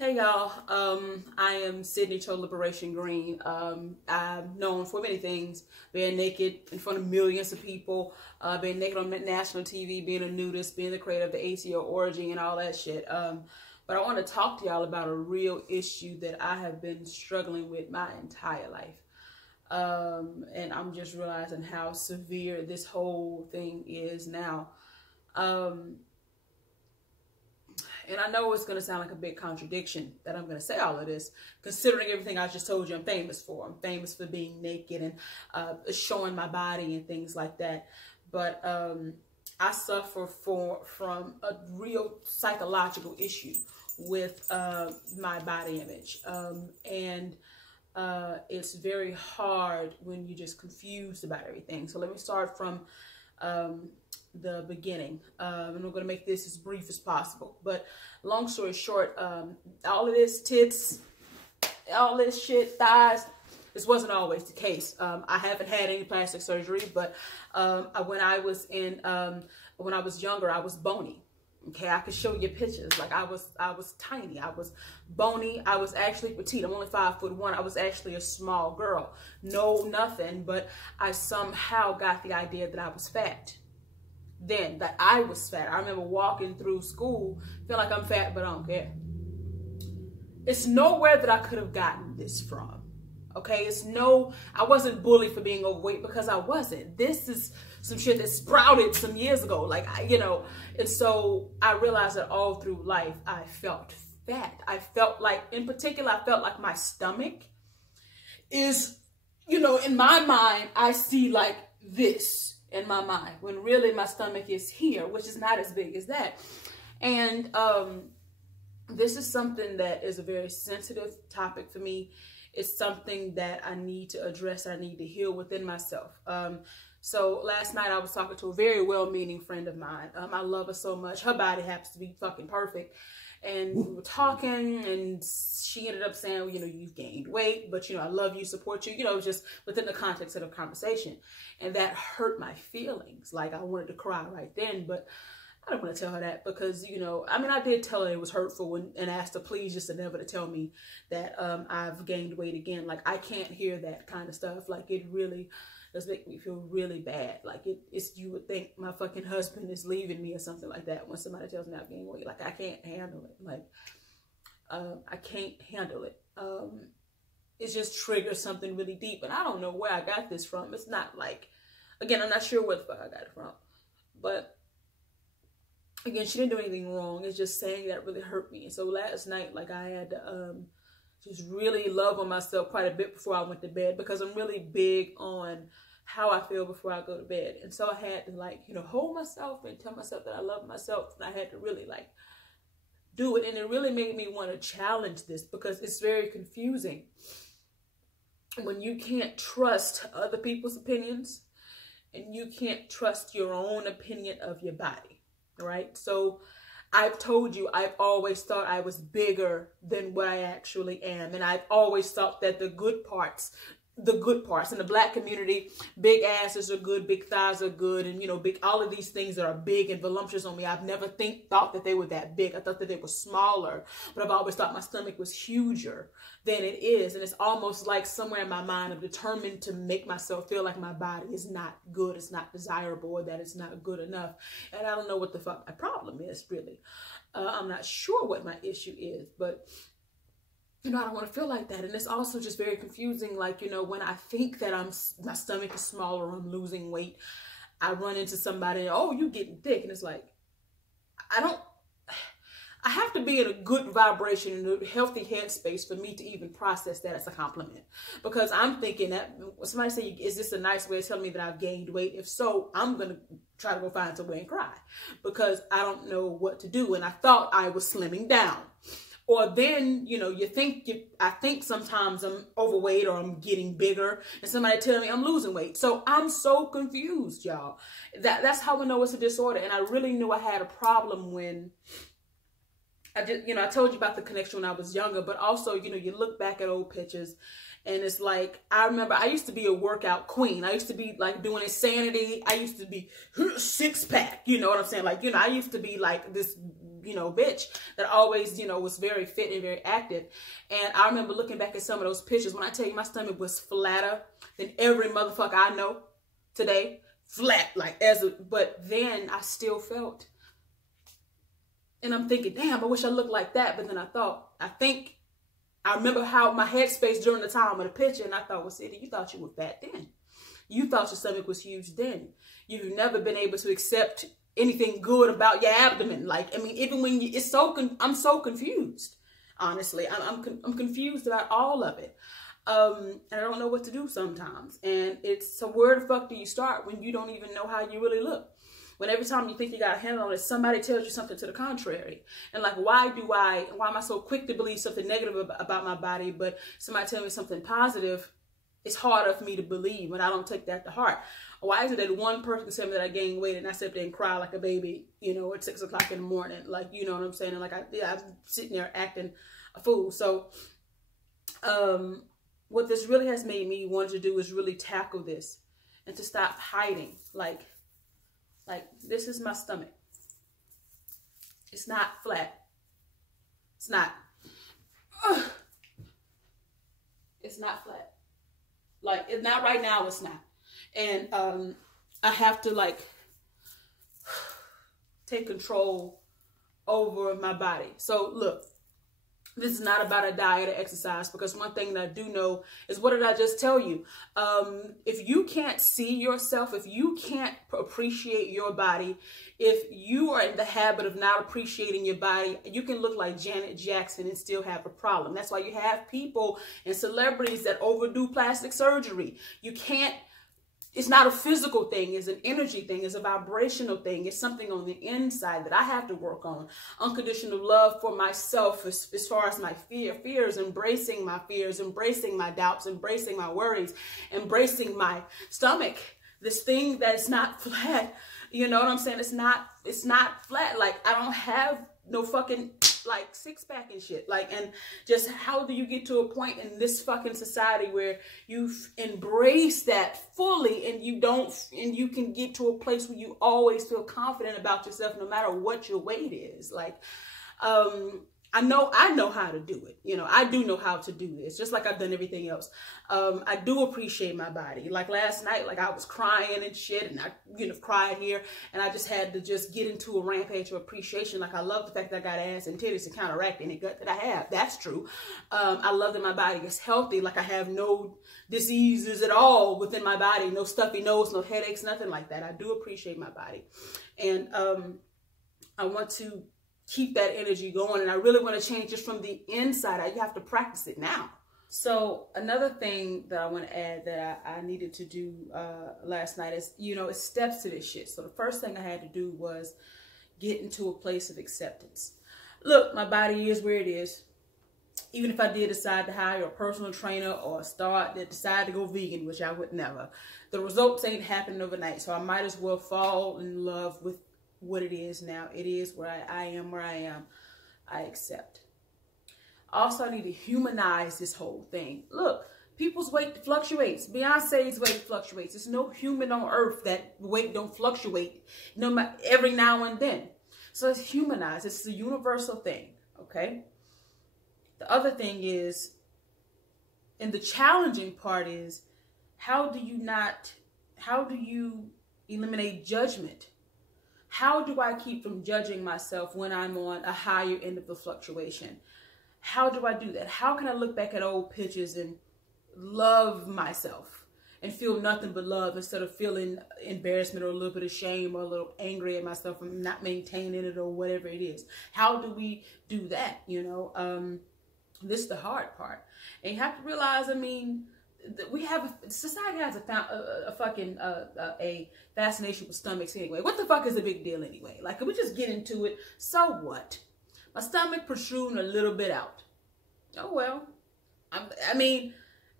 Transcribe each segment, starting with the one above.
Hey y'all, I am Sydney Total Liberation Green. I'm known for many things, being naked in front of millions of people, being naked on national TV, being a nudist, being the creator of the ATO orgy and all that shit. But I want to talk to y'all about a real issue that I have been struggling with my entire life. And I'm just realizing how severe this whole thing is now. And I know it's going to sound like a big contradiction that I'm going to say all of this, considering everything I just told you I'm famous for. I'm famous for being naked and showing my body and things like that. But I suffer from a real psychological issue with my body image. And it's very hard when you're just confused about everything. So let me start from the beginning, and I'm going to make this as brief as possible. But long story short, all of this tits, all this shit, thighs, this wasn't always the case. I haven't had any plastic surgery, but when I was younger, I was bony. Okay, I could show you pictures. Like I was tiny. I was bony. I was actually petite. I'm only 5'1". I was actually a small girl. No, nothing. But I somehow got the idea that I was fat. Then that I was fat. I remember walking through school, feel like I'm fat, but I don't care. It's nowhere that I could have gotten this from. Okay, I wasn't bullied for being overweight because I wasn't. This is some shit that sprouted some years ago. Like, and so I realized that all through life, I felt fat. I felt like, in particular, I felt like my stomach is, in my mind, I see like this in my mind, when really my stomach is here, which is not as big as that. And this is something that is a very sensitive topic for me. It's something that I need to address, I need to heal within myself. So last night I was talking to a very well-meaning friend of mine. I love her so much. Her body happens to be fucking perfect. And we were talking, and she ended up saying, well, you've gained weight, but, I love you, support you, just within the context of the conversation. And that hurt my feelings. Like, I wanted to cry right then, but I don't want to tell her that because, I did tell her it was hurtful and asked her please just to never to tell me that I've gained weight again. Like, I can't hear that kind of stuff. Like, it really does make me feel really bad. Like, you would think my fucking husband is leaving me or something like that when somebody tells me I've gained weight. Like, I can't handle it. Like, I can't handle it. It just triggers something really deep. And I don't know where I got this from. It's not like, again, I'm not sure where the fuck I got it from. But again, she didn't do anything wrong. It's just saying that really hurt me. And so last night, like, I had to just really love on myself quite a bit before I went to bed, because I'm really big on how I feel before I go to bed. And so I had to, like, hold myself and tell myself that I love myself. And I had to really, like, do it. And it really made me want to challenge this, because it's very confusing when you can't trust other people's opinions and you can't trust your own opinion of your body. Right? So I've told you, I've always thought I was bigger than what I actually am. And I've always thought that the good parts in the Black community, big asses are good, big thighs are good. And, all of these things that are big and voluptuous on me, I've never thought that they were that big. I thought that they were smaller, but I've always thought my stomach was huger than it is. And it's almost like somewhere in my mind, I'm determined to make myself feel like my body is not good, it's not desirable, or that it's not good enough. And I don't know what the fuck my problem is, really. I'm not sure what my issue is, but I don't want to feel like that. And it's also just very confusing. Like, when I think that my stomach is smaller or I'm losing weight, I run into somebody, oh, you getting thick. And it's like, I have to be in a good vibration, in a healthy headspace for me to even process that as a compliment. Because I'm thinking that somebody say, is this a nice way of telling me that I've gained weight? If so, I'm going to try to go find somewhere and cry, because I don't know what to do. And I thought I was slimming down. Or then, I think sometimes I'm overweight or I'm getting bigger, and somebody tell me I'm losing weight. So I'm so confused, y'all. That's how I know it's a disorder. And I really knew I had a problem when I just, I told you about the connection when I was younger, but also, you look back at old pictures and it's like, I remember I used to be a workout queen. I used to be like doing Insanity. I used to be six pack, you know what I'm saying? Like, I used to be like this, bitch that always, was very fit and very active. And I remember looking back at some of those pictures. When I tell you my stomach was flatter than every motherfucker I know today, flat, like but then I still felt, and I'm thinking, damn, I wish I looked like that. But then I remember how my headspace during the time of the picture, and I thought, well, City, you thought you were fat then. You thought your stomach was huge then. You've never been able to accept anything good about your abdomen. Like, I mean, even when I'm so confused, honestly. I'm confused about all of it. And I don't know what to do sometimes. And so where the fuck do you start when you don't even know how you really look? When every time you think you got a handle on it, somebody tells you something to the contrary. And like, why am I so quick to believe something negative about my body, but somebody tells me something positive, it's harder for me to believe, and I don't take that to heart. Why is it that one person can tell me that I gained weight and I sit there and cry like a baby, at 6 o'clock in the morning? Like, you know what I'm saying? And like, I'm sitting there acting a fool. So, what this really has made me want to do is really tackle this and to stop hiding. Like, this is my stomach. It's not flat. It's not. It's not flat. Like, it's not right now. It's not. And I have to like take control over my body. So look, this is not about a diet or exercise, because one thing that I do know is, what did I just tell you? If you can't see yourself, if you can't appreciate your body, if you are in the habit of not appreciating your body, you can look like Janet Jackson and still have a problem. That's why you have people and celebrities that overdo plastic surgery. You can't. It's not a physical thing. It's an energy thing. It's a vibrational thing. It's something on the inside that I have to work on. Unconditional love for myself as far as my fears, embracing my fears, embracing my doubts, embracing my worries, embracing my stomach. This thing that's not flat. You know what I'm saying? It's not flat. Like, I don't have no fucking like six pack and shit. Like, and just how do you get to a point in this fucking society where you embrace that fully, and you can get to a place where you always feel confident about yourself no matter what your weight is. Like, I know how to do it. I do know how to do this, just like I've done everything else. I do appreciate my body. Like last night, like I was crying and shit, and I, cried here, and I just had to just get into a rampage of appreciation. Like, I love the fact that I got ass and titties to counteract any gut that I have. That's true. I love that my body is healthy. Like, I have no diseases at all within my body, no stuffy nose, no headaches, nothing like that. I do appreciate my body. And I want to keep that energy going, and I really want to change just from the inside out. You have to practice it now. So another thing that I want to add that I needed to do last night is, it's steps to this shit. So the first thing I had to do was get into a place of acceptance. Look, my body is where it is. Even if I did decide to hire a personal trainer or decide to go vegan, which I would never, the results ain't happening overnight. So I might as well fall in love with what it is now. It is where I am where I am. I accept. Also, I need to humanize this whole thing. Look, people's weight fluctuates. Beyonce's weight fluctuates. There's no human on earth that weight don't fluctuate no matter, every now and then. So it's humanized. It's a universal thing, okay? The other thing is, and the challenging part is, how do you eliminate judgment? How do I keep from judging myself when I'm on a higher end of the fluctuation? How do I do that? How can I look back at old pictures and love myself and feel nothing but love instead of feeling embarrassment or a little bit of shame or a little angry at myself for not maintaining it or whatever it is? How do we do that? This is the hard part. And you have to realize, society has a fascination with stomachs anyway. What the fuck is the big deal anyway? Like, can we just get into it? So what? My stomach protruding a little bit out. Oh well.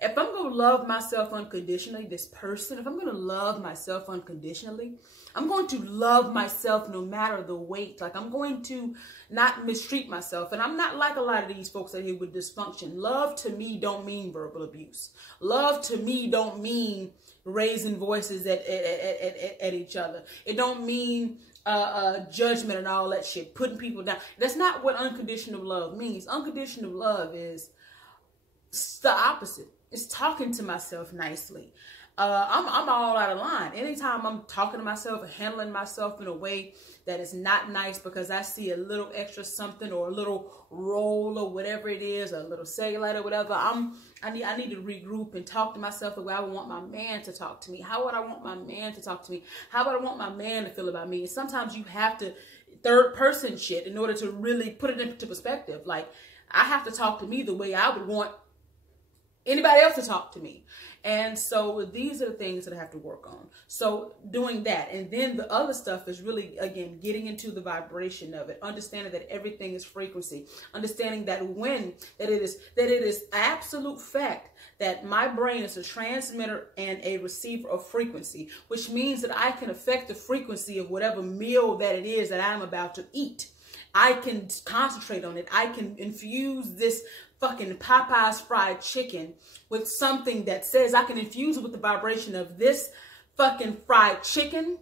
if I'm going to love myself unconditionally, this person, if I'm going to love myself unconditionally, I'm going to love myself no matter the weight. Like, I'm going to not mistreat myself. And I'm not like a lot of these folks out here with dysfunction. Love to me don't mean verbal abuse. Love to me don't mean raising voices at each other. It don't mean judgment and all that shit, putting people down. That's not what unconditional love means. Unconditional love is the opposite. It's talking to myself nicely. I'm all out of line. Anytime I'm talking to myself and handling myself in a way that is not nice because I see a little extra something or a little roll or whatever it is, a little cellulite or whatever, I need to regroup and talk to myself the way I would want my man to talk to me. How would I want my man to talk to me? How would I want my man to feel about me? And sometimes you have to third person shit in order to really put it into perspective. Like, I have to talk to me the way I would want anybody else to talk to me. And so these are the things that I have to work on. So doing that. And then the other stuff is really, again, getting into the vibration of it, understanding that everything is frequency, understanding that it is absolute fact that my brain is a transmitter and a receiver of frequency, which means that I can affect the frequency of whatever meal that it is that I'm about to eat. I can concentrate on it. I can infuse this fucking Popeye's fried chicken with something that says I can infuse it with the vibration of this fucking fried chicken.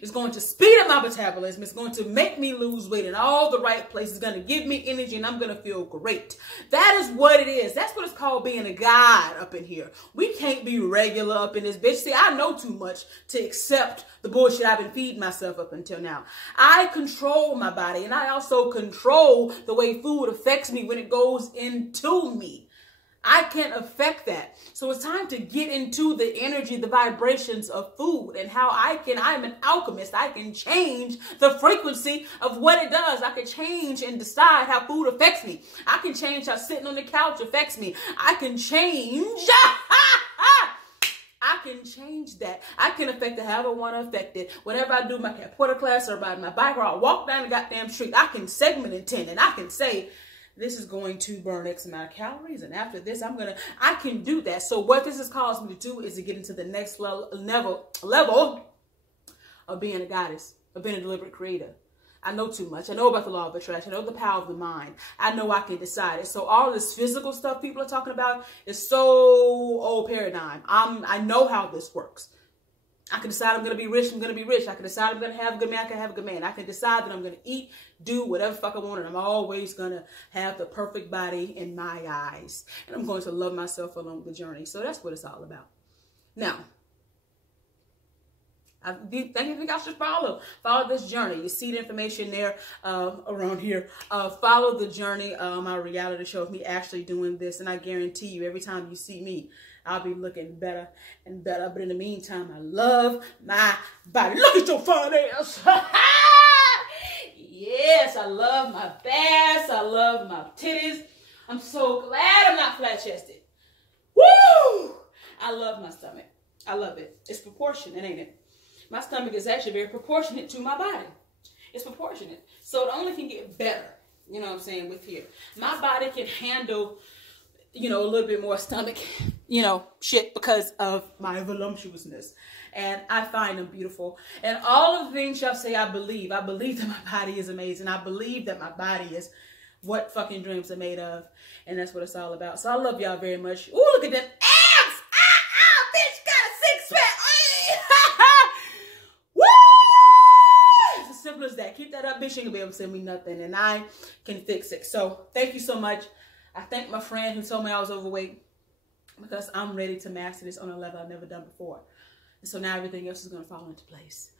It's going to speed up my metabolism. It's going to make me lose weight in all the right places. It's going to give me energy and I'm going to feel great. That is what it is. That's what it's called being a god up in here. We can't be regular up in this bitch. See, I know too much to accept the bullshit I've been feeding myself up until now. I control my body and I also control the way food affects me when it goes into me. I can't affect that. So it's time to get into the energy, the vibrations of food and how I'm an alchemist. I can change the frequency of what it does. I can change and decide how food affects me. I can change how sitting on the couch affects me. I can change. I can change that. I can affect it however I want to affect it. Whenever I do my capoeira class or ride my bike or I walk down the goddamn street, I can segment intent and I can say, this is going to burn X amount of calories. And after this, I can do that. So what this has caused me to do is to get into the next level of being a goddess, of being a deliberate creator. I know too much. I know about the law of attraction. I know the power of the mind. I know I can decide it. So all this physical stuff people are talking about is so old paradigm. I know how this works. I can decide I'm going to be rich, I'm going to be rich. I can decide I'm going to have a good man, I can have a good man. I can decide that I'm going to eat, do whatever the fuck I want, and I'm always going to have the perfect body in my eyes. And I'm going to love myself along the journey. So that's what it's all about. Now, I think I should follow this journey. You see the information there around here. Follow the journey. My reality show of me actually doing this, and I guarantee you, every time you see me, I'll be looking better and better. But in the meantime, I love my body. Look at your fine ass. Yes, I love my bass. I love my titties. I'm so glad I'm not flat-chested. Woo! I love my stomach. I love it. It's proportionate, ain't it? My stomach is actually very proportionate to my body. It's proportionate. So it only can get better. You know what I'm saying? With here. My body can handle, a little bit more stomach, shit because of my voluptuousness. And I find them beautiful. And all of the things y'all say I believe. I believe that my body is amazing. I believe that my body is what fucking dreams are made of. And that's what it's all about. So I love y'all very much. Ooh, look at them abs! Bitch got a six-pack! Woo! It's as simple as that. Keep that up, bitch. You ain't gonna be able to send me nothing. And I can fix it. So thank you so much. I thank my friend who told me I was overweight because I'm ready to master this on a level I've never done before. And so now everything else is going to fall into place.